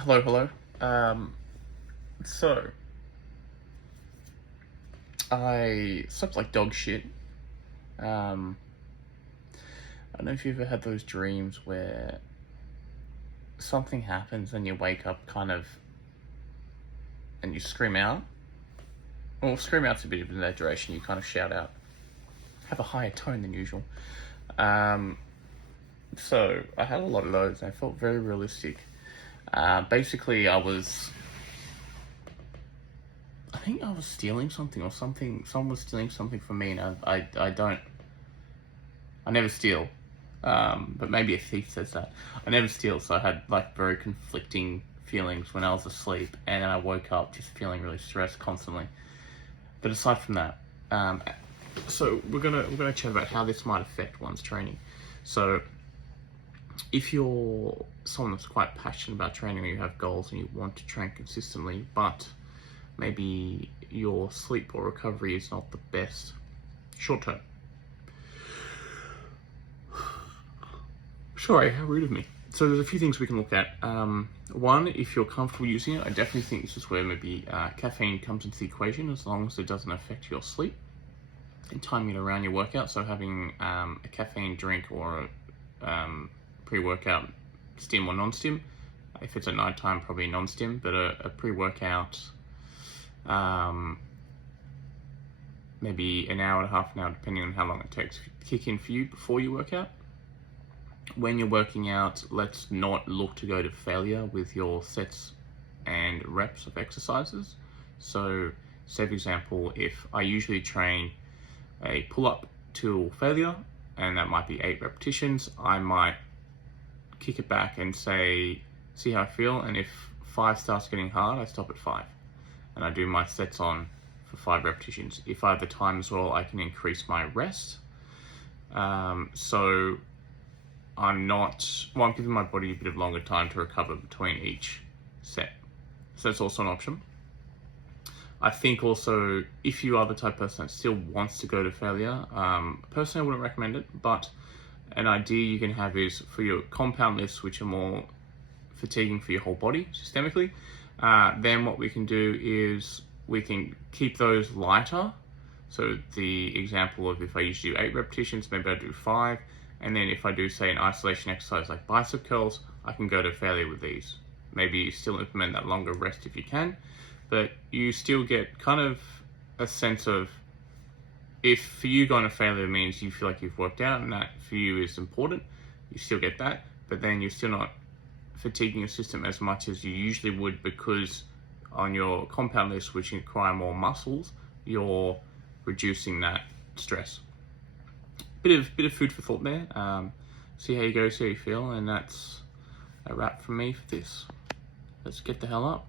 Hello, hello. Um, so I slept like dog shit. Um, I don't know if you've ever had those dreams where something happens and you wake up and you scream out. Well, scream out's a bit of an exaggeration. You kind of shout out, have a higher tone than usual. Um, so I had a lot of those. And I felt very realistic. Basically, I think I was stealing something or something. Someone was stealing something from me, and I never steal. But maybe a thief says that. I never steal, so I had like very conflicting feelings when I was asleep, and then I woke up just feeling really stressed constantly. But aside from that, so we're gonna chat about how this might affect one's training. So if you're someone that's quite passionate about training, or you have goals and you want to train consistently, but maybe your sleep or recovery is not the best short term. Sorry, how rude of me. So there's a few things we can look at. One, if you're comfortable using it, I definitely think this is where maybe caffeine comes into the equation, as long as it doesn't affect your sleep and timing it around your workout. So having a caffeine drink or a pre-workout stim or non-stim. If it's at night time, probably non-stim, but a pre-workout, maybe an hour and a half, an hour, depending on how long it takes to kick in for you before you work out. When you're working out, let's not look to go to failure with your sets and reps of exercises. So, say for example, if I usually train a pull-up till failure, and that might be 8 repetitions, I might kick it back and say, see how I feel, and if 5 starts getting hard, I stop at 5. And I do my sets on for 5 repetitions. If I have the time as well, I can increase my rest. So I'm giving my body a bit of longer time to recover between each set. So that's also an option. I think also, if you are the type of person that still wants to go to failure, personally I wouldn't recommend it, but an idea you can have is for your compound lifts, which are more fatiguing for your whole body systemically, then what we can do is we can keep those lighter. So the example of if I usually do 8 repetitions, maybe I do 5, and then if I do, say, an isolation exercise like bicep curls, I can go to failure with these. Maybe you still implement that longer rest if you can, but you still get kind of a sense of, if for you going to failure means you feel like you've worked out and that for you is important, you still get that, but then you're still not fatiguing your system as much as you usually would, because on your compound lifts, which require more muscles, you're reducing that stress. Bit of food for thought there. See how you go, see how you feel, and that's a wrap from me for this. Let's get the hell up.